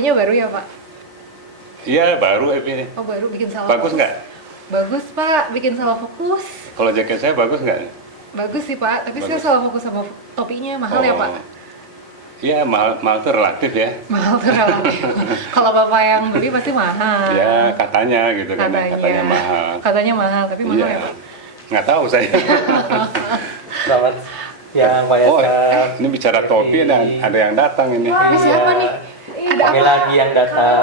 topinya baru ya Pak? Iya, baru ini. Oh baru bikin salah Bagus fokus. nggak? Bagus Pak, bikin salah fokus. Kalau jaket saya bagus nggak? Bagus sih Pak, tapi saya Bagus. salah fokus sama topinya, mahal ya Pak? Iya, mahal itu relatif ya. Mahal tuh relatif. Kalau Bapak yang beli pasti mahal. Ya, katanya gitu kan, katanya mahal. Katanya mahal, tapi mahal Iya. ya Pak? Nggak tahu saya. Selamat siang Pak Oh, Yaskar. ini bicara topi ada yang datang ini. Ini siapa nih? Ada Kami apa? lagi yang datang.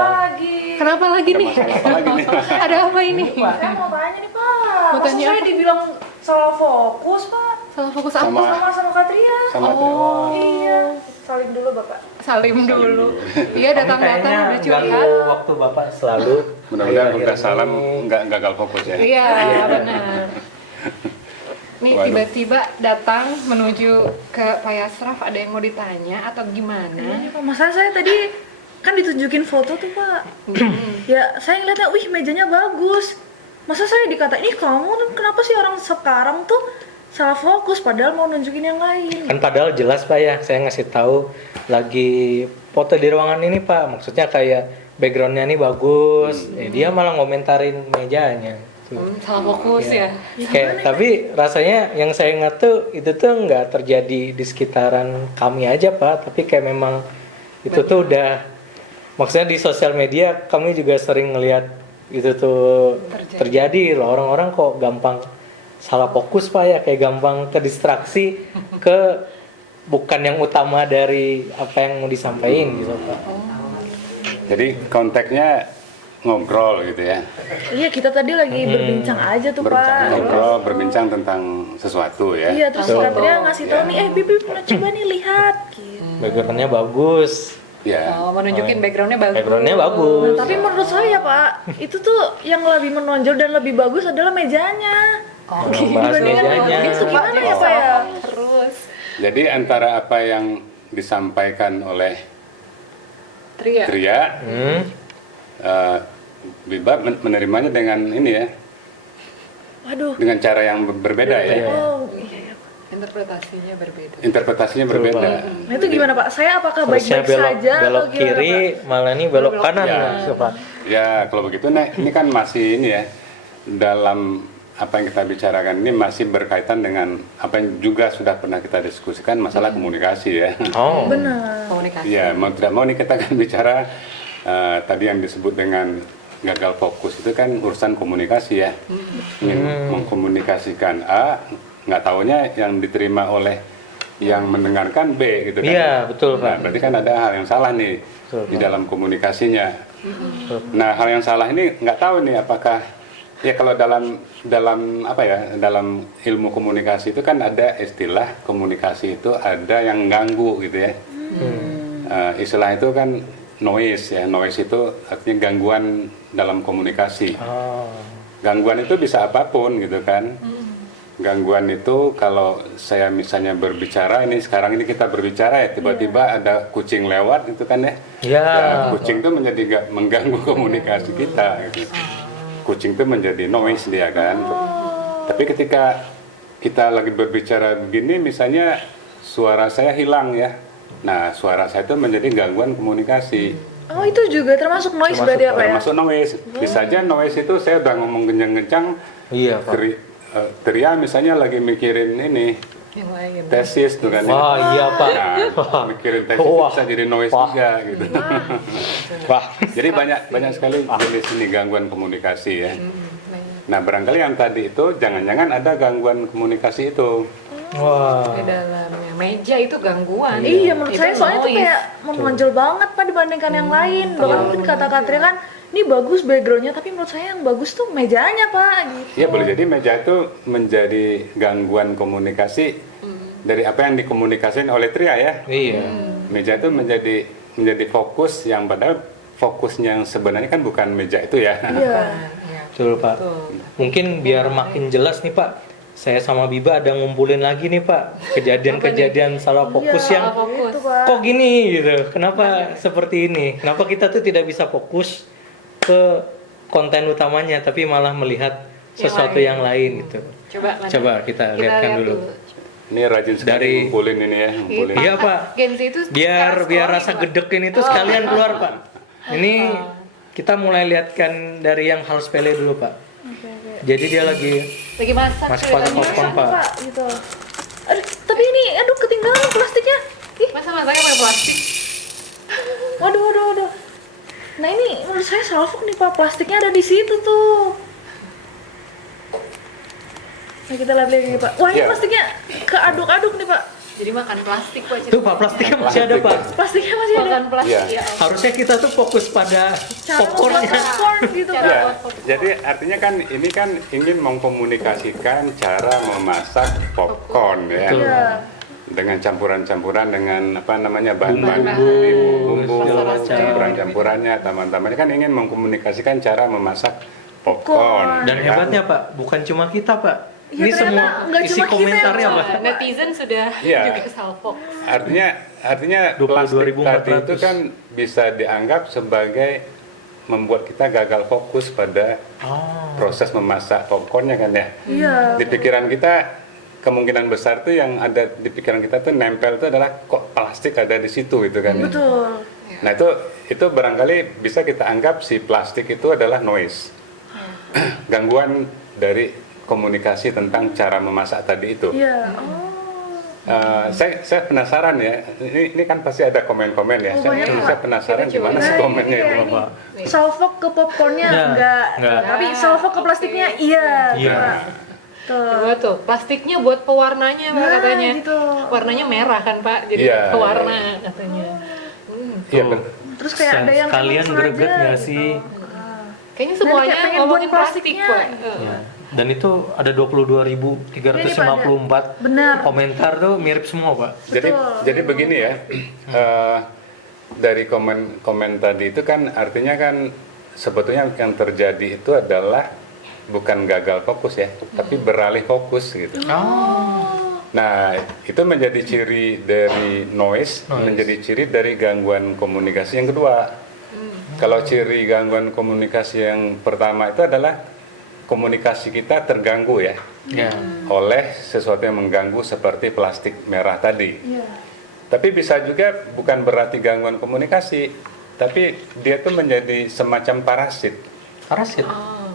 Kenapa lagi Ada nih? masalah apa lagi nih? Ada apa ini? Saya mau tanya nih Pak, Mau masa tanya saya apa? dibilang salah fokus Pak? Salah fokus apa? Sama- Sama Katria. Sama Oh, Iya, salim dulu Bapak. salim dulu. Iya Kami datang-datang kayaknya udah ganggu curhat. waktu Bapak selalu. Mudah-mudahan Akhir-akhir udah salam ini. nggak gagal fokus ya. Iya benar. Nih Waduh. tiba-tiba datang menuju ke Pak Yasraf, ada yang mau ditanya atau Iya gimana? nih Pak, masa saya tadi kan ditunjukin foto tuh Pak. Ya saya ngeliatnya, wih mejanya bagus. Masa saya dikatain, ih kamu kenapa sih orang sekarang tuh salah fokus padahal mau nunjukin yang lain. Kan padahal jelas Pak ya, saya ngasih tahu lagi foto di ruangan ini Pak. Maksudnya kayak backgroundnya ini bagus. Dia malah ngomentarin mejanya. Tuh. Salah fokus ya. Kayak tapi rasanya yang saya ingat tuh itu tuh nggak terjadi di sekitaran kami aja Pak, tapi kayak memang itu tuh udah maksudnya di sosial media kami juga sering ngelihat itu tuh terjadi loh, orang-orang kok gampang salah fokus Pak ya, kayak gampang terdistraksi ke bukan yang utama dari apa yang mau disampaikan gitu Pak. Jadi konteksnya ngobrol gitu ya. Iya kita tadi lagi berbincang aja tuh Pak. Ngobrol, berbincang tentang sesuatu ya. Iya terus Betul. Katria ngasih tahu Iya. nih, Bibi coba nih lihat. Gitu. Backgroundnya bagus. Ya. Oh, menunjukin backgroundnya bagus. Backgroundnya bagus. Tapi menurut saya Pak, itu tuh yang lebih menonjol dan lebih bagus adalah mejanya. Oh, Kalau bahas Dibandingkan mejanya. itu gimana ya Pak ya? Terus Jadi antara apa yang disampaikan oleh Tria. Tria, Hmm. Biba menerimanya dengan ini ya, Waduh. dengan cara yang berbeda ya. Iya. Oh iya. Interpretasinya berbeda. Interpretasinya berbeda. Nah itu gimana Pak? Saya apakah Harusnya baik-baik saja belok atau gimana kiri, Pak? malah ini belok kanan Ya. nah, Pak. Ya kalau begitu, nah ini kan masih ini ya, dalam apa yang kita bicarakan ini masih berkaitan dengan apa yang juga sudah pernah kita diskusikan, masalah komunikasi ya. Oh. Benar. Komunikasi. Iya, mau tidak mau nih kita akan bicara tadi yang disebut dengan gagal fokus itu kan urusan komunikasi ya. Ingin mengkomunikasikan A, nggak taunya yang diterima oleh yang mendengarkan B gitu kan. Iya, betul Nah, Pak. berarti kan ada hal yang salah nih Betul, di Pak. dalam komunikasinya. Nah, hal yang salah ini nggak tahu nih apakah ya kalau dalam apa ya, dalam ilmu komunikasi itu kan ada istilah komunikasi itu ada yang ganggu gitu ya. Istilah itu kan noise ya. Noise itu artinya gangguan dalam komunikasi. Oh. Gangguan itu bisa apapun gitu kan. Gangguan itu kalau saya misalnya berbicara, ini sekarang ini kita berbicara ya, tiba-tiba ada kucing lewat itu kan ya. Ya. Kucing itu menjadi mengganggu komunikasi kita gitu. Kucing itu menjadi noise dia kan. Tapi ketika kita lagi berbicara begini misalnya suara saya hilang ya. Nah, suara saya itu menjadi gangguan komunikasi. Oh itu juga termasuk noise berarti apa ya? Termasuk noise. Bisa aja noise itu saya udah ngomong kencang-kencang, Iya Pak. Tria misalnya lagi mikirin ini Yang lain. tesis tuh kan. Wah iya Pak. Nah, mikirin tesis Wah. bisa jadi noise Wah. juga gitu. Wah. Jadi banyak sekali jenis ini gangguan komunikasi ya. Nah barangkali yang tadi itu jangan-jangan ada gangguan komunikasi itu. Wah. Di dalamnya meja itu gangguan. Iya menurut Itu saya soalnya tuh noise. kayak menonjol banget Pak dibandingkan yang lain. Bahkan mungkin kata Katria kan, ini bagus backgroundnya tapi menurut saya yang bagus tuh mejanya Pak gitu. Ya boleh jadi meja itu menjadi gangguan komunikasi dari apa yang dikomunikasikan oleh Tria ya. Iya. Meja itu menjadi fokus yang padahal fokusnya yang sebenarnya kan bukan meja itu ya. Iya. Iya. Betul Pak. Betul. Mungkin biar makin jelas nih Pak. Saya sama Biba ada ngumpulin lagi nih Pak. Kejadian-kejadian salah fokus Iya, yang fokus. itu, Pak. kok gini gitu. Kenapa seperti ini? Kenapa kita tuh tidak bisa fokus ke konten utamanya tapi malah melihat sesuatu yang lain gitu. Coba, mana? Coba kita lihatkan lihat dulu. Ini rajin sekali Dari- ngumpulin ini ya, ngumpulin. Iya Pak. Gen Z itu Biar sekarang rasa scrolling, Pak. gedekin itu sekalian keluar Pak. Ini kita mulai lihatkan dari yang hal sepele dulu, Pak. Jadi dia lagi masak masak ceritanya. popcorn, Pak. Pak gitu. Aduh, tapi ini ketinggalan plastiknya. Ih, Masa masaknya pakai plastik? waduh. Nah ini menurut saya salfok nih Pak, plastiknya ada di situ tuh. Nah kita lihat lagi Pak. Wah ini Iya. plastiknya keaduk-aduk nih Pak. Jadi makan plastik Pak. Tuh, Pak, plastiknya masih ada, Pak. Plastiknya masih ada. Makan plastik Iya. ya. Harusnya kita tuh fokus pada Cara membuat popcornnya. popcorn gitu Cara- Pak. Ya, jadi artinya kan ini kan ingin mengkomunikasikan cara memasak popcorn ya. Betul. Iya. Dengan campuran-campuran dengan apa namanya bahan-bahan Bumbu, bumbu, segala macam. campuran-campurannya, teman-temannya kan ingin mengkomunikasikan cara memasak popcorn. Dan ya kan? hebatnya, Pak, bukan cuma kita, Pak. Iya, Ini ternyata semua nggak isi cuma kita komentarnya, yang Pak. masak. Netizen sudah Iya. juga salfok. Artinya plastik 22.400. tadi itu kan bisa dianggap sebagai membuat kita gagal fokus pada Oh. proses memasak popcornnya kan ya. Iya. Di pikiran kita kemungkinan besar tuh yang ada di pikiran kita tuh nempel itu adalah kok plastik ada di situ gitu kan. Ya. Betul. Nah itu barangkali bisa kita anggap si plastik itu adalah noise, gangguan dari komunikasi tentang cara memasak tadi itu. Iya. Oh. Saya penasaran ya, ini kan pasti ada komen-komen ya. Oh, banyak, Pak. Saya penasaran Kita coba. gimana sih Nah, komennya iya, itu. ini. Pak. Salfok ke popcornnya Nah, enggak. enggak. Tapi salfok ke Oke. plastiknya iya. Iya. Pak. Tuh. Coba tuh, plastiknya buat pewarnanya Pak Nah, katanya. gitu. Warnanya merah kan Pak, jadi Iya, pewarna katanya. Iya, Tuh. Terus kayak ada yang Kalian emang greget sengaja nggak gitu. sih? Kayaknya Nanti semuanya kayak pengen ngomongin buat plastik plastiknya. Pak. Ya. Dan itu ada 22.354 Benar. komentar tuh mirip semua, Pak. Jadi Betul. jadi begini ya, dari komen tadi itu kan artinya kan sebetulnya yang terjadi itu adalah bukan gagal fokus ya, tapi beralih fokus gitu. Nah, itu menjadi ciri dari noise, menjadi ciri dari gangguan komunikasi yang kedua. Kalau ciri gangguan komunikasi yang pertama itu adalah komunikasi kita terganggu ya Ya. oleh sesuatu yang mengganggu seperti plastik merah tadi. Iya. Tapi bisa juga bukan berarti gangguan komunikasi, tapi dia tuh menjadi semacam parasit. Parasit.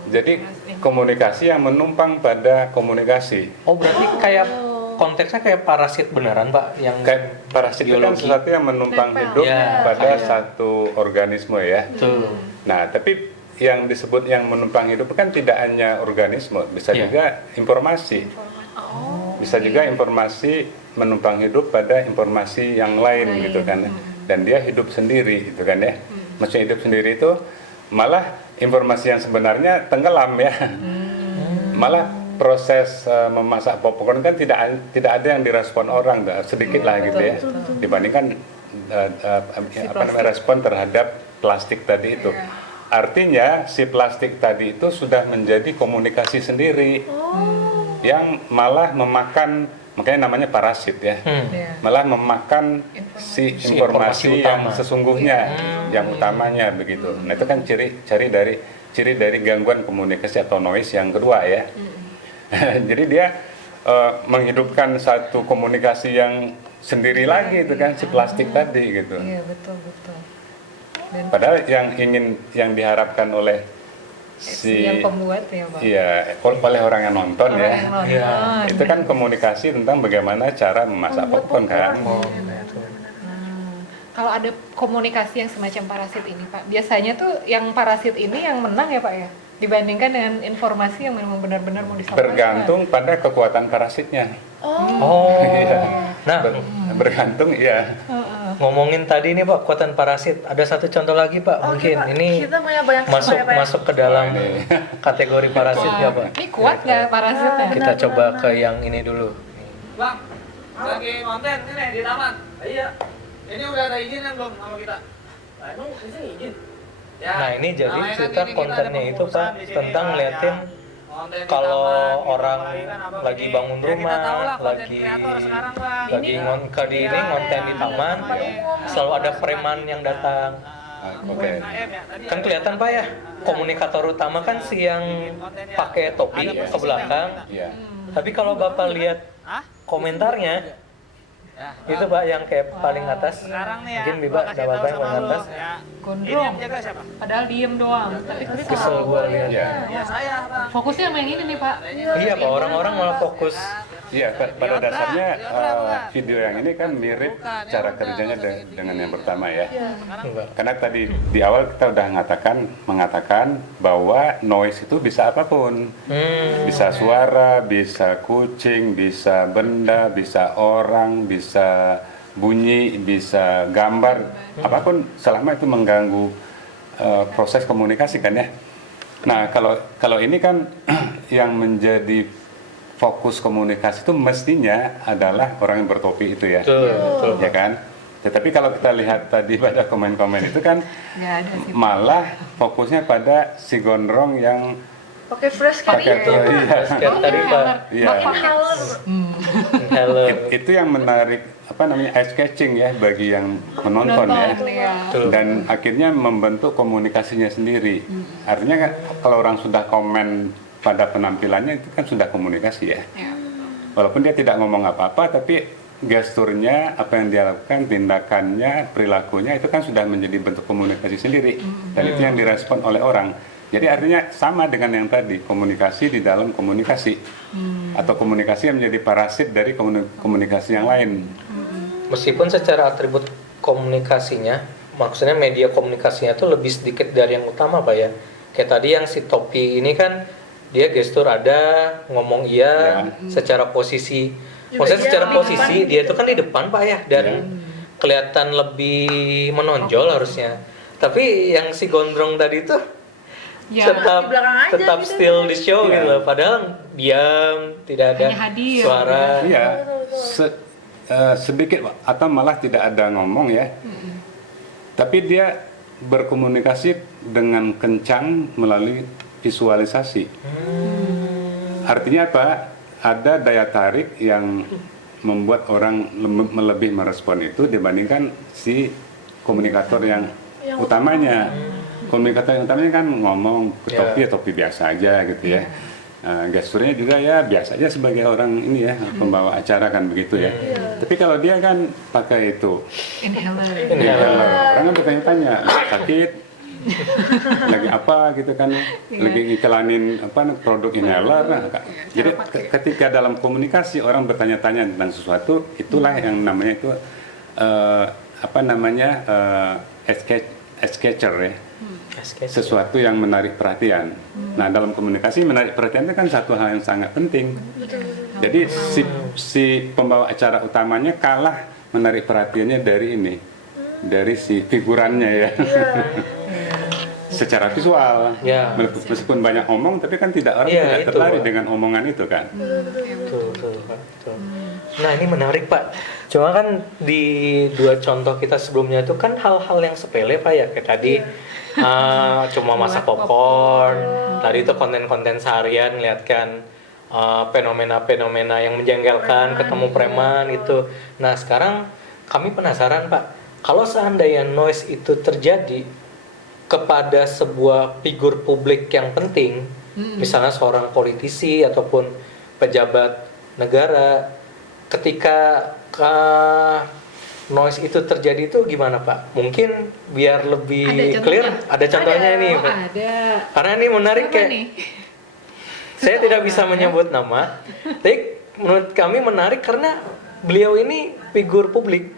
Jadi komunikasi yang menumpang pada komunikasi. Oh, berarti kayak konteksnya kayak parasit beneran, Pak, yang Kayak parasit itu kan biologi. sesuatu yang menumpang Nempel. hidup Ya, pada kayak. satu organisme ya. Tuh. Nah, tapi yang disebut yang menumpang hidup kan tidak hanya organisme, bisa Ya. juga informasi. Bisa juga informasi menumpang hidup pada informasi yang lain gitu kan. Dan dia hidup sendiri gitu kan ya. Maksudnya hidup sendiri itu malah informasi yang sebenarnya tenggelam ya. Malah proses memasak popcorn kan tidak ada yang direspon orang, sedikit lah gitu ya. Dibandingkan respon terhadap plastik tadi itu. Artinya si plastik tadi itu sudah menjadi komunikasi sendiri yang malah memakan, makanya namanya parasit ya, malah memakan si Si informasi informasi yang utama. sesungguhnya, yang utamanya begitu. Nah itu kan ciri dari gangguan komunikasi atau noise yang kedua ya. Jadi dia menghidupkan satu komunikasi yang sendiri lagi itu kan si plastik tadi gitu. Iya, betul. Dan Padahal yang diharapkan oleh si yang pembuat ya Pak. iya oleh orang yang nonton Orang ya. yang nonton. Iya. Itu kan komunikasi tentang bagaimana cara memasak popcorn kan. Kalau ada komunikasi yang semacam parasit ini Pak, biasanya tuh yang parasit ini yang menang ya Pak ya, dibandingkan dengan informasi yang memang benar-benar mau disampaikan. Bergantung pada kekuatan parasitnya. Oh. Iya. Nah, Bergantung iya. ngomongin tadi nih Pak, kekuatan parasit. Ada satu contoh lagi Pak, Oke, mungkin Pak. ini Kita bayang-bayang masuk ya, Pak, ya? masuk ke dalam kategori parasit Wah, nggak Pak? ini kuat nggak parasitnya? Kita coba ke yang ini dulu. Bang, lagi konten ini di taman. Iya. Ini udah ada izin kan belum sama kita? Nah, emang di sini izin. Ya. Nah ini jadi namanya kan cerita ini kita kontennya ada itu Pak pengurusan di sini, tentang Pak, ngeliatin ya. Konten di kalau taman, gitu, orang apalagi kan abang lagi ini. bangun Ya, kita rumah, tahu lah konten lagi kreator sekarang, Bang. lagi ini ngonten di taman, selalu ada preman yang datang. Oke. KM ya, tadi Kan kelihatan Pak ya, komunikator utama kan si yang pakai topi ke belakang. Iya. Tapi kalau Bapak lihat komentarnya, Itu Pak yang kayak paling atas. Sekarang nih ya, Mungkin gua Biba kasih dapat tahu yang sama paling lu, atas. ya. Ini Gondrong. yang jaga siapa? Padahal diem doang, tapi Kesel kesel. gua lihat. Iya. Ya saya, Bang. Fokusnya sama yang ini nih Pak. Iya Pak, orang-orang malah fokus. Iya, pada Yodra, dasarnya Yodra bukan? video yang ini kan mirip Bukan, cara Yodra, kerjanya nggak usah gitu. dengan yang pertama ya. Enggak. Karena tadi di awal kita udah mengatakan bahwa noise itu bisa apapun. Bisa suara, bisa kucing, bisa benda, bisa orang, bisa bunyi, bisa gambar, apapun selama itu mengganggu proses komunikasi kan ya. Nah, kalau ini kan yang menjadi fokus komunikasi itu mestinya adalah orang yang bertopi itu ya. Betul. Ya kan? Tetapi kalau kita lihat tadi pada komen-komen itu kan Nggak ada sih. malah fokusnya pada si gondrong yang Pakai fresh pakai kayak iya. Kayak tadi Pak. Iya. Halo. Itu yang menarik apa namanya eye catching ya bagi yang menonton ya. ya. Betul. Dan akhirnya membentuk komunikasinya sendiri. Artinya kan, kalau orang sudah komen pada penampilannya itu kan sudah komunikasi ya. Ya. Walaupun dia tidak ngomong apa-apa, tapi gesturnya, apa yang dia lakukan, tindakannya, perilakunya itu kan sudah menjadi bentuk komunikasi sendiri. Dan itu yang direspon oleh orang. Jadi artinya sama dengan yang tadi, komunikasi di dalam komunikasi. Atau komunikasi yang menjadi parasit dari komunikasi yang lain. Meskipun secara atribut komunikasinya, maksudnya media komunikasinya itu lebih sedikit dari yang utama Pak ya. Kayak tadi yang si topi ini kan dia gestur ada, ngomong iya, secara posisi. Juga Maksudnya dia secara di posisi depan dia gitu. itu kan di depan Pak ya, dan kelihatan lebih menonjol harusnya. Tapi yang si gondrong tadi itu Ya, tetap di belakang aja tetap gitu. still di show Iya. gitu loh. Padahal diam, tidak ada Hanya hadir. suara. Iya, sedikit atau malah tidak ada ngomong ya. Tapi dia berkomunikasi dengan kencang melalui visualisasi. Artinya apa? Ada daya tarik yang membuat orang lebih merespon itu dibandingkan si komunikator yang utamanya. Komunikator yang utamanya kan ngomong ke topi ya topi biasa aja gitu ya. Gesturnya juga ya biasa aja sebagai orang ini ya pembawa acara kan begitu ya. Tapi kalau dia kan pakai itu inhaler. orang kan bertanya-tanya sakit lagi apa gitu kan lagi iklanin apa produk inhaler. Jadi ketika dalam komunikasi orang bertanya-tanya tentang sesuatu itulah yang namanya itu apa namanya edge catcher ya. Sesuatu yang menarik perhatian. Nah, dalam komunikasi menarik perhatian itu kan satu hal yang sangat penting. Jadi si pembawa acara utamanya kalah menarik perhatiannya dari ini, dari si figurannya ya. Secara visual, Ya. meskipun banyak omong, tapi kan tidak orang Iya, tidak itu, tertarik Pak. dengan omongan itu kan. Betul, Pak. Betul. Nah ini menarik Pak. Cuma kan di dua contoh kita sebelumnya itu kan hal-hal yang sepele Pak ya. Kayak tadi cuma masak popcorn. Tadi itu konten-konten seharian lihatkan fenomena-fenomena yang menjengkelkan, ketemu preman itu. Nah sekarang kami penasaran Pak. Kalau seandainya noise itu terjadi kepada sebuah figur publik yang penting, misalnya seorang politisi ataupun pejabat negara, ketika noise itu terjadi itu gimana Pak? Mungkin biar lebih Ada clear, contohnya? ada contohnya ini Oh, Pak. ada. Karena ini menarik Siapa kayak nih? saya tidak bisa menyebut nama, tapi menurut kami menarik karena beliau ini figur publik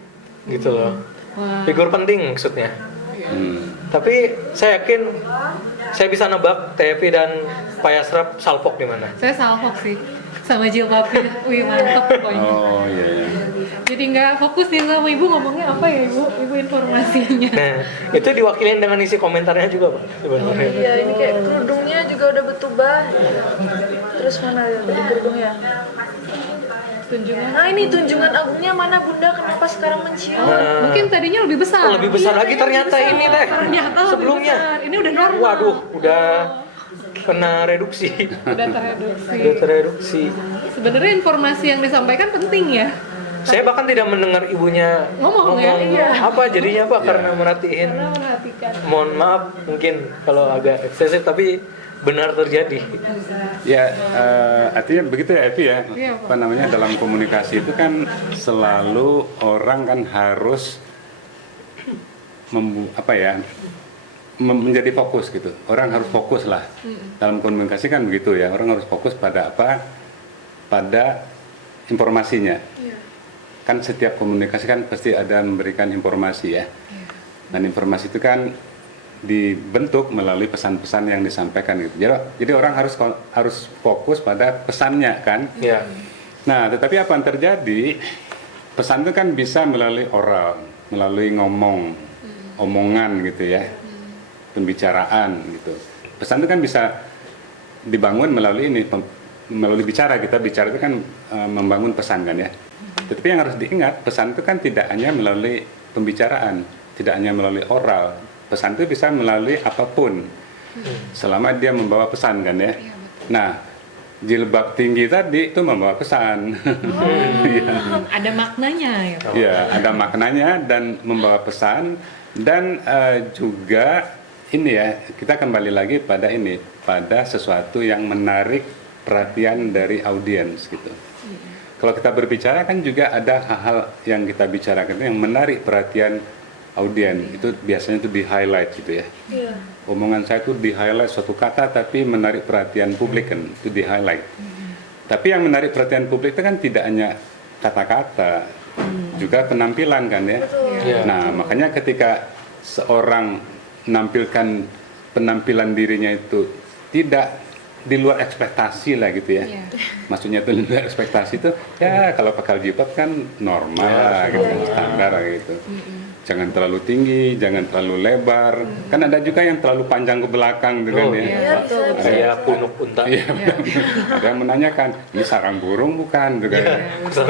gitu loh, Wah. figur penting maksudnya. Tapi saya yakin saya bisa nebak Tevi dan Pak Yasrab salpok di mana. Saya salpok sih sama jilbabnya. Wih mantap pokoknya. Oh iya. Jadi nggak fokus nih sama ibu ngomongnya apa ya ibu informasinya. Nah, itu diwakilin dengan isi komentarnya juga, Pak. Sebenarnya. Iya, ini kayak kerudungnya juga udah bertubah. Terus mana ya tadi kerudungnya? Tunjungan. Nah ini tunjungan agungnya mana Bunda? Kenapa sekarang mencium? Mungkin tadinya lebih besar. Oh, lebih besar Iya, lagi ternyata lebih ini besar. teh. Ternyata lebih Sebelumnya. besar. Ini udah normal. Waduh, udah kena reduksi. Udah tereduksi. Udah tereduksi. Sebenarnya informasi yang disampaikan penting ya. Saya bahkan tidak mendengar ibunya Ngomong ya, iya. apa jadinya Pak Iya. karena merhatiin. Karena memperhatikan. Mohon maaf mungkin kalau agak eksesif tapi benar terjadi. Ya, artinya begitu ya Evi ya. Iya, Pak. Apa namanya, dalam komunikasi itu kan selalu orang kan harus menjadi fokus gitu. Orang harus fokus lah. Dalam komunikasi kan begitu ya. Orang harus fokus pada apa? Pada informasinya. Kan setiap komunikasi kan pasti ada memberikan informasi ya. Dan informasi itu kan dibentuk melalui pesan-pesan yang disampaikan gitu. Jadi orang harus fokus pada pesannya kan. Iya. Nah, tetapi apa yang terjadi? Pesan itu kan bisa melalui oral, melalui omongan gitu ya, pembicaraan gitu. Pesan itu kan bisa dibangun melalui melalui bicara. Kita bicara itu kan membangun pesan kan ya. Tetapi yang harus diingat, pesan itu kan tidak hanya melalui pembicaraan, tidak hanya melalui oral. Pesan itu bisa melalui apapun, selama dia membawa pesan kan ya. Nah, jilbab tinggi tadi itu membawa pesan. Ada maknanya ya Pak. Ya, ada maknanya dan membawa pesan. Dan juga ini ya, kita kembali lagi pada sesuatu yang menarik perhatian dari audiens gitu. Kalau kita berbicara kan juga ada hal-hal yang kita bicarakan yang menarik perhatian audiens. Itu biasanya itu di highlight gitu ya. Omongan saya itu di highlight suatu kata tapi menarik perhatian publik kan, itu di highlight. Tapi yang menarik perhatian publik itu kan tidak hanya kata-kata, juga penampilan kan ya. Iya. Nah, makanya ketika seorang menampilkan penampilan dirinya itu tidak di luar ekspektasi lah gitu ya. Maksudnya itu di luar ekspektasi itu ya kalau pakai jilbab kan normal lah gitu, standar gitu. Jangan terlalu tinggi, jangan terlalu lebar. Kan ada juga yang terlalu panjang ke belakang gitu kan ya. Iya, bisa. Kayak punuk unta. Iya, ada yang menanyakan, ini sarang burung bukan? Gitu kan.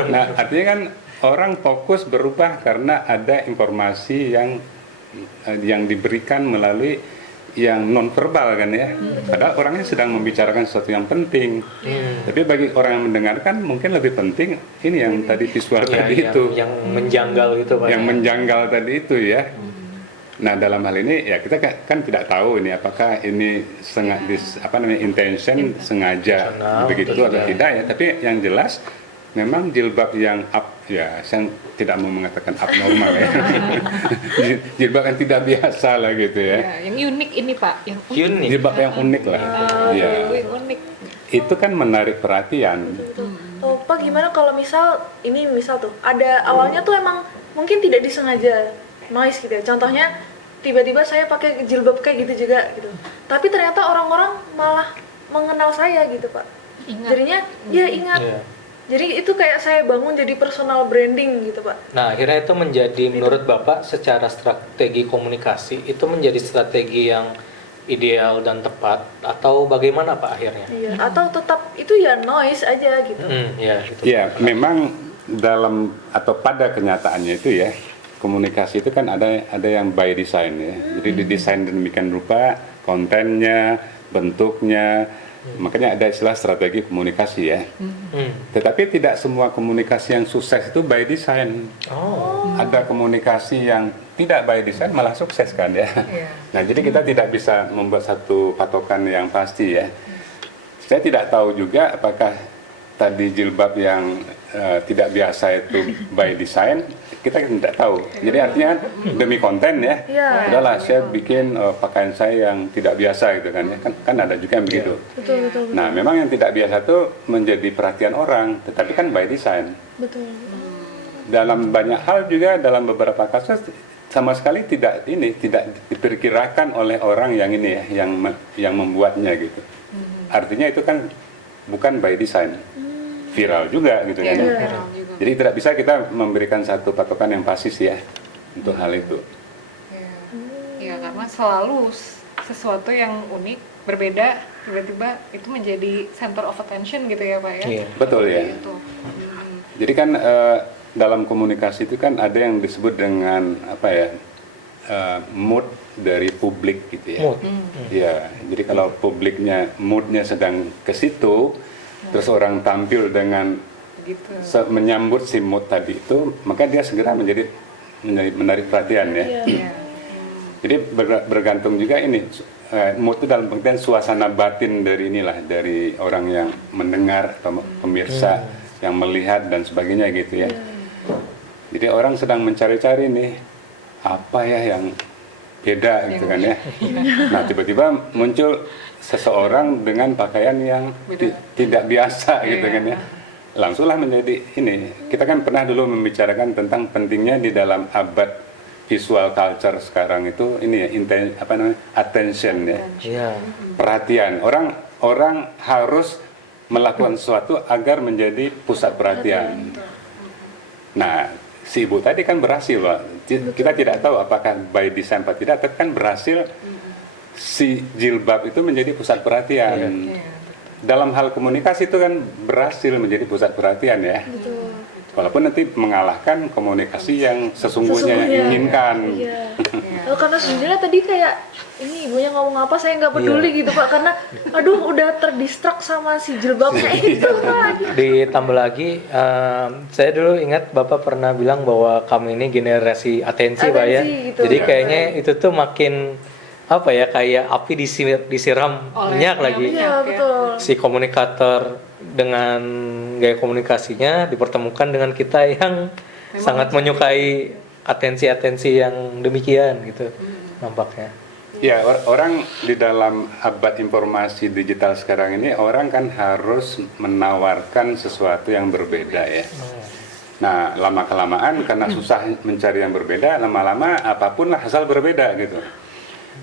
Nah, artinya kan orang fokus berubah karena ada informasi yang diberikan melalui yang non verbal kan ya. Padahal orangnya sedang membicarakan sesuatu yang penting. Tapi bagi orang yang mendengarkan mungkin lebih penting ini yang tadi visual tadi itu. Yang menjanggal gitu Pak. Yang menjanggal tadi itu ya. Nah, dalam hal ini ya kita kan tidak tahu ini apakah ini intention sengaja begitu atau tidak ya. Tapi yang jelas memang jilbab yang saya tidak mau mengatakan abnormal ya. Jilbab yang tidak biasa lah gitu ya. Yang unik ini Pak, yang Unik. Jilbab yang unik lah. Iya. unik. Itu kan menarik perhatian. Oh, Pak, gimana kalau misal tuh ada awalnya tuh emang mungkin tidak disengaja noise gitu ya. Contohnya tiba-tiba saya pakai jilbab kayak gitu juga gitu. Tapi ternyata orang-orang malah mengenal saya gitu, Pak. Ingat. Jadinya ya ingat. Iya. Jadi itu kayak saya bangun jadi personal branding gitu, Pak. Nah, akhirnya itu menjadi menurut Bapak secara strategi komunikasi itu menjadi strategi yang ideal dan tepat atau bagaimana Pak akhirnya? Iya, atau tetap itu ya noise aja gitu. Ya, gitu. Ya, memang pada kenyataannya itu ya, komunikasi itu kan ada yang by design ya. Jadi didesain demikian rupa kontennya, bentuknya. Makanya ada istilah strategi komunikasi ya. Tetapi tidak semua komunikasi yang sukses itu by design. Ada komunikasi yang tidak by design malah sukses kan ya. Nah, jadi kita tidak bisa membuat satu patokan yang pasti ya. Saya tidak tahu juga apakah tadi jilbab yang tidak biasa itu by design, kita tidak tahu. Jadi artinya demi konten ya, udahlah saya bikin pakaian saya yang tidak biasa gitu kan ya. Kan ada juga yang begitu. Betul. Nah, memang yang tidak biasa itu menjadi perhatian orang, tetapi kan by design. Betul. Dalam banyak hal juga, dalam beberapa kasus sama sekali tidak diperkirakan oleh orang yang ini ya, yang membuatnya gitu. Artinya itu kan bukan by design. Viral juga gitu kan. Viral juga. Jadi tidak bisa kita memberikan satu patokan yang pasti ya untuk hal itu. Ya, karena selalu sesuatu yang unik, berbeda, tiba-tiba itu menjadi center of attention gitu ya Pak ya. Iya. Betul ya. Gitu. Jadi kan dalam komunikasi itu kan ada yang disebut dengan mood dari publik gitu ya. Mood. Ya, jadi kalau publiknya moodnya sedang ke situ, terus orang tampil dengan Gitu. menyambut si mood tadi itu, maka dia segera menjadi menarik perhatian ya. Iya. Jadi bergantung juga ini mood itu dalam pengertian suasana batin dari inilah, dari orang yang mendengar, pemirsa yang melihat dan sebagainya gitu ya. Jadi orang sedang mencari-cari nih apa ya yang beda gitu kan ya. Nah tiba-tiba muncul seseorang dengan pakaian yang tidak biasa gitu kan ya. Langsunglah menjadi ini. Kita kan pernah dulu membicarakan tentang pentingnya di dalam abad visual culture sekarang itu ini ya, attention ya. Iya. Perhatian. Orang harus melakukan sesuatu agar menjadi pusat perhatian. Nah, si ibu tadi kan berhasil, Pak. Kita tidak tahu apakah by design atau tidak, tapi kan berhasil si jilbab itu menjadi pusat perhatian. Dalam hal komunikasi itu kan berhasil menjadi pusat perhatian ya. Walaupun nanti mengalahkan komunikasi yang sesungguhnya yang inginkan. Iya. Karena sejujurnya tadi kayak ini ibunya ngomong apa saya nggak peduli gitu Pak, karena aduh udah terdistrak sama si jilbabnya itu Pak. Ditambah lagi, saya dulu ingat Bapak pernah bilang bahwa kami ini generasi atensi Pak ya. Gitu. Jadi kayaknya itu tuh makin apa ya, kayak api disiram minyak lagi. Iya betul. Si komunikator dengan gaya komunikasinya dipertemukan dengan kita yang sangat menyukai atensi-atensi yang demikian gitu nampaknya. Ya, orang di dalam abad informasi digital sekarang ini, orang kan harus menawarkan sesuatu yang berbeda ya. Nah, lama-kelamaan karena susah mencari yang berbeda, lama-lama apapun lah asal berbeda gitu.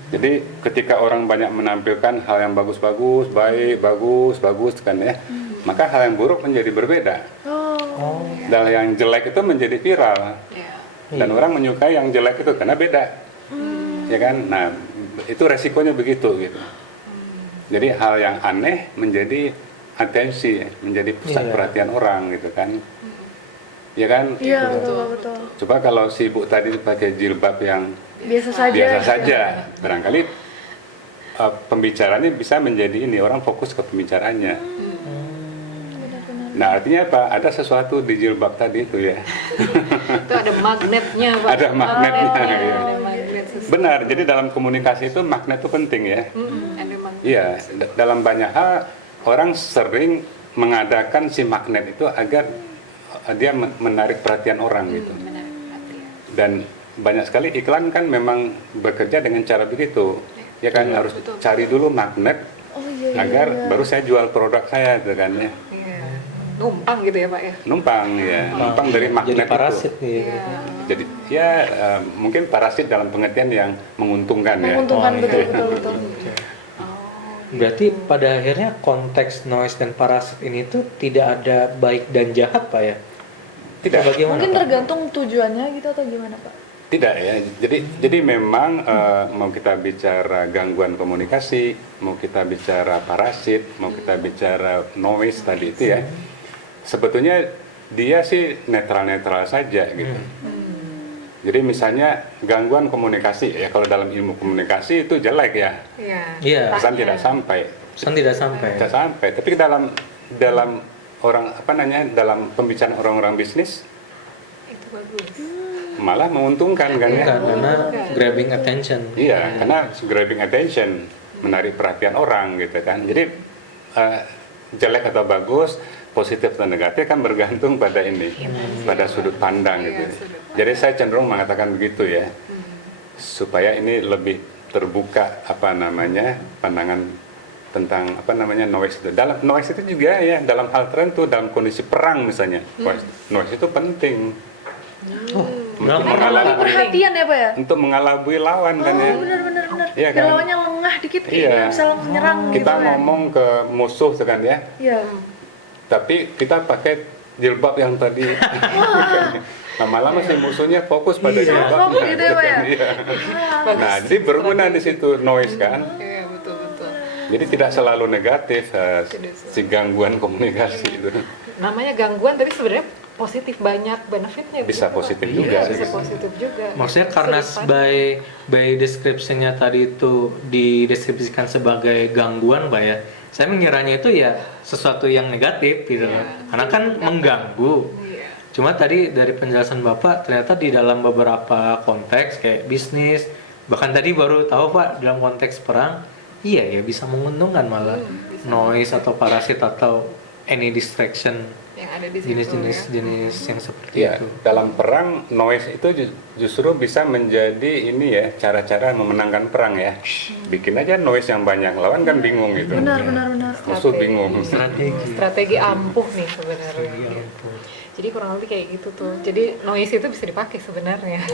Jadi ketika orang banyak menampilkan hal yang bagus-bagus, baik, bagus kan ya, maka hal yang buruk menjadi berbeda. Dan yang jelek itu menjadi viral. Dan orang menyukai yang jelek itu karena beda. Ya kan? Nah, itu resikonya begitu gitu. Jadi hal yang aneh menjadi atensi, menjadi pusat perhatian orang gitu kan. Ya kan? Iya betul. Coba kalau si ibu tadi pakai jilbab yang Biasa saja. Barangkali pembicaranya bisa menjadi ini, orang fokus ke pembicaraannya. Nah artinya apa? Ada sesuatu di jilbab tadi itu ya. Itu ada magnetnya Pak. Ada magnetnya. Ya. Ada magnet sesuatu. Benar. Jadi dalam komunikasi itu magnet itu penting ya. Ada magnet. Iya. Dalam banyak hal orang sering mengadakan si magnet itu agar dia menarik perhatian orang gitu. Menarik perhatian. Dan banyak sekali iklan kan memang bekerja dengan cara begitu. Ya kan harus cari dulu magnet agar baru saya jual produk saya gitu kan ya. Iya. Numpang gitu ya Pak ya. Numpang ya, numpang dari magnet Jadi parasit itu. gitu. Jadi ya mungkin parasit dalam pengertian yang menguntungkan ya. Menguntungkan betul. Berarti pada akhirnya konteks noise dan parasit ini tuh tidak ada baik dan jahat Pak ya? Tidak. Bagaimana, Mungkin Pak? tergantung tujuannya gitu atau gimana Pak? Tidak ya. Jadi memang mau kita bicara gangguan komunikasi, mau kita bicara parasit, mau kita bicara noise tadi itu ya. Sebetulnya dia sih netral-netral saja gitu. Jadi misalnya gangguan komunikasi ya, kalau dalam ilmu komunikasi itu jelek ya. Iya. Pesan tidak sampai. Pesan tidak sampai. Tidak sampai. Tapi dalam orang dalam pembicaraan orang-orang bisnis Itu bagus. malah menguntungkan kan ya. Karena grabbing attention. Iya, karena grabbing attention, menarik perhatian orang gitu kan. Jadi jelek atau bagus, positif atau negatif kan bergantung pada ini, pada sudut pandang gitu. Jadi saya cenderung mengatakan begitu ya, supaya ini lebih terbuka pandangan tentang noise itu. Dalam noise itu juga ya, dalam hal tertentu, dalam kondisi perang misalnya, noise itu penting. Mengalami perhatian ya Pak ya? Untuk mengelabui lawan kan ya. Benar. Iya kan? Biar lawannya lengah dikit, Iya. bisa langsung nyerang Kita gitu kan? ngomong ke musuh tuh kan ya. Iya. Tapi kita pakai jilbab yang tadi. Lama-lama si musuhnya fokus pada jilbabnya. Fokus gitu ya, Pak ya? Iya. Nah, jadi berguna di situ noise kan. Iya betul. Jadi tidak selalu negatif si gangguan komunikasi itu. Namanya gangguan tapi sebenarnya positif, banyak benefitnya. Bisa begitu, Pak. positif Iya, juga. bisa positif juga. Maksudnya karena Sudut by description-nya tadi itu dideskripsikan sebagai gangguan Pak ya. Saya mengiranya itu ya sesuatu yang negatif gitu. Karena kan mengganggu. Iya. Cuma tadi dari penjelasan Bapak ternyata di dalam beberapa konteks kayak bisnis, bahkan tadi baru tahu Pak dalam konteks perang iya ya bisa menguntungkan malah bisa. noise atau parasit atau any distraction yang ada di situ jenis yang seperti Ya, itu. dalam perang noise itu justru bisa menjadi ini ya, cara-cara memenangkan perang ya. Bikin aja noise yang banyak, lawan kan bingung gitu. Benar. Musuh bingung. Strategi ampuh nih sebenarnya. Jadi kurang lebih kayak gitu tuh. Jadi noise itu bisa dipakai sebenarnya.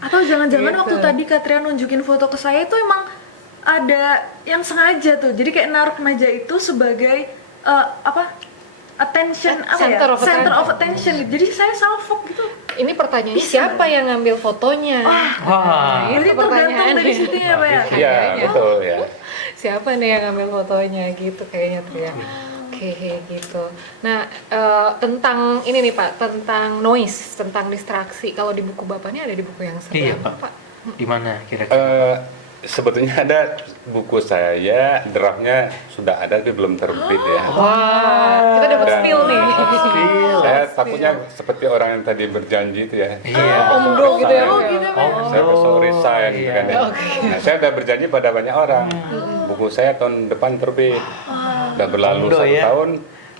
Atau jangan-jangan Gitu. waktu tadi Katria nunjukin foto ke saya itu emang ada yang sengaja tuh. Jadi kayak naruh meja itu sebagai attention Center of Center of attention. attention. Jadi saya salfok gitu. Ini pertanyaannya siapa yang ngambil fotonya? Wah, Jadi tergantung dari situ ya, Pak ya. Iya, Kayaknya. betul ya. Siapa nih yang ngambil fotonya gitu kayaknya tuh ya. Oke gitu. Nah tentang ini nih Pak, tentang noise, tentang distraksi. Kalau di buku Bapak ini ada di buku yang iya seberapa Pak. Di mana kira-kira? Sebetulnya ada buku saya, draftnya sudah ada tapi belum terbit ya. Wah, kita dapat Dan- spill nih. Saya takutnya seperti orang yang tadi berjanji itu ya. Iya. Omdo gitu ya. Oh, gitu, Pak. Saya besok resign gitu kan ya. Nah, saya udah berjanji pada banyak orang. Buku saya tahun depan terbit. Udah berlalu Omdo, 1 ya. tahun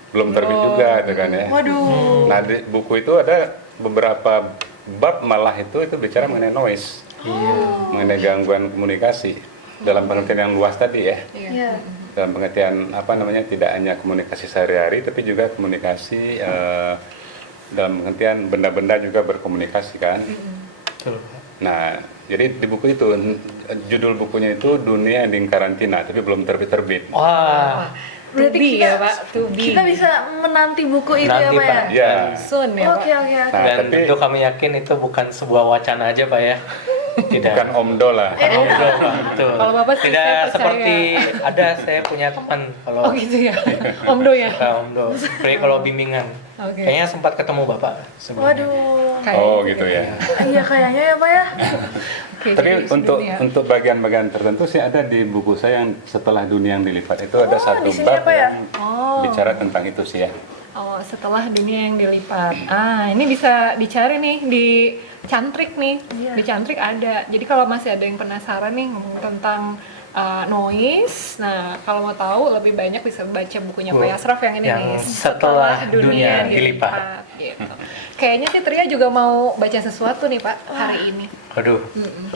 belum terbit juga gitu kan ya. Waduh. Nah, di buku itu ada beberapa bab malah itu bicara mengenai noise. Mengenai gangguan komunikasi dalam pengertian yang luas tadi ya. Iya. Dalam pengertian tidak hanya komunikasi sehari-hari tapi juga komunikasi dalam pengertian benda-benda juga berkomunikasi kan. Betul, Pak. Nah, jadi di buku itu judul bukunya itu Dunia di Karantina tapi belum terbit. Wah, Berarti To be kita, ya, Pak, to be. kita bisa menanti buku itu Nanti, ya, Pak ya? Pak. Ya. Soon ya Oke, Pak. oke. Nah, dan tapi tentu kami yakin itu bukan sebuah wacana aja Pak ya. Tidak. bukan omdo lah. Betul, Pak. Betul. Kalau Bapak sih tidak saya percaya. seperti ada saya punya teman kalau Oh gitu ya. Omdo ya. Omdo, seperti kalau bimbingan. Oke. Kayaknya sempat ketemu Bapak sebelumnya. Waduh. Oh, gitu ya. Iya kayaknya ya, Pak ya. Oke, Tapi jadi dunia. untuk bagian-bagian tertentu sih ada di buku saya yang setelah dunia yang dilipat itu ada satu di sini bab apa ya? yang bicara tentang itu sih ya. Oh, setelah dunia yang dilipat. Ini bisa dicari nih di Cantrik nih. Di Cantrik ada. Jadi kalau masih ada yang penasaran nih ngomong tentang noise. Nah, kalau mau tahu lebih banyak bisa baca bukunya Pak Yasraf yang ini Yang nih. Setelah Dunia Dilipat. Gitu. Kayaknya sih Tria juga mau baca sesuatu nih Pak hari ini. Aduh.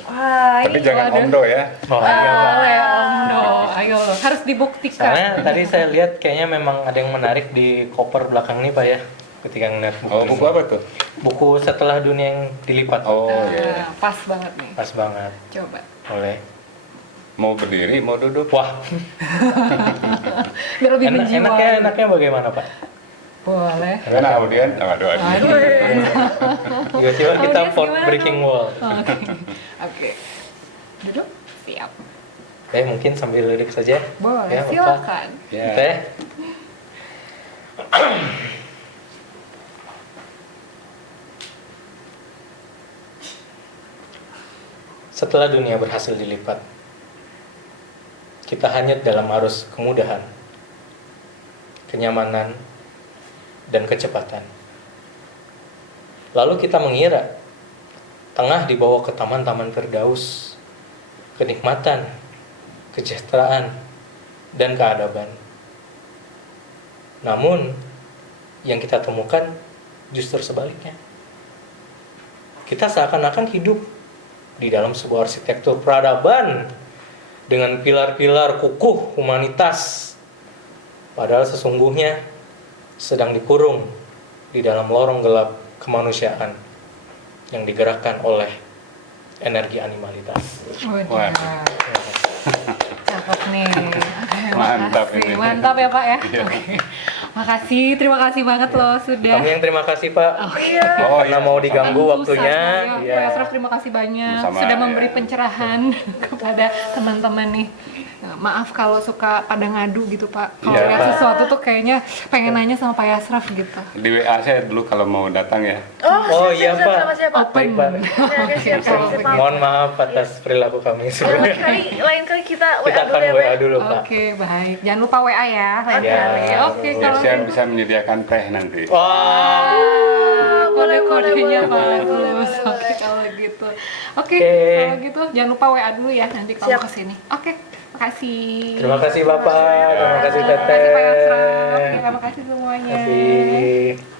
Wah, Tapi ini jangan waduh. omdo ya. Oh, iya, Pak. Boleh Omdo. Ayo harus dibuktikan. Soalnya tadi saya lihat kayaknya memang ada yang menarik di koper belakang ini Pak ya. Ketika ngeliat buku. Oh, ini. buku apa tuh? Buku Setelah Dunia yang Dilipat. Oh, Nah, iya. pas banget nih. Pas banget. Coba. Boleh. Mau berdiri, mau duduk. Wah, Biar lebih menjiwai. enaknya bagaimana Pak? Boleh. Karena audien, aduh. Tiba-tiba kita Audiens fourth gimana breaking dong? wall. Oke. Oke. Duduk. Siap. Mungkin sambil duduk saja. Boleh, Ya, Bapak. silakan. Ya. Teh. Setelah dunia berhasil dilipat, kita hanyut dalam arus kemudahan, kenyamanan, dan kecepatan. Lalu kita mengira tengah dibawa ke taman-taman Firdaus, kenikmatan, kesejahteraan, dan keadaban. Namun, yang kita temukan justru sebaliknya. Kita seakan-akan hidup di dalam sebuah arsitektur peradaban dengan pilar-pilar kukuh humanitas, padahal sesungguhnya sedang dikurung di dalam lorong gelap kemanusiaan yang digerakkan oleh energi animalitas. Wah. Cakep nih. Mantap Makasih. ini. Mantap ya Pak ya. Iya. Oke. Makasih, terima kasih banget loh sudah. Kami yang terima kasih Pak, Iya. Oh, karena iya. mau diganggu waktunya. Iya. Pak Yasraf terima kasih banyak Sama, sudah ya. memberi pencerahan kepada teman-teman nih. Nah, maaf kalau suka pada ngadu gitu Pak. Kalau Iya, lihat Pak. sesuatu tuh kayaknya pengen nanya sama Pak Yasraf gitu. Di WA saya dulu kalau mau datang ya. Oh, iya, siap, Pak. sama siapa? Baik Pak. Oke, siap, siap, siap. Mohon maaf atas perilaku kami sebelumnya. Lain kali kita WA Kita dulu akan ya, Pak WA ya. dulu Pak. Oke, baik. Jangan lupa WA ya lain Ya. kali. Oke, Biar kalau saya bisa menyediakan teh nanti. Wah. kode-kodenya boleh, boleh, bagus. Oke, kalau gitu. Oke, Oke. kalau gitu jangan lupa WA dulu ya nanti kalau Siap. kesini. Oke, makasih. Terima kasih Bapak, terima kasih Terima Teteh. kasih Pak Asraf. Ya, terima kasih semuanya. Terima kasih.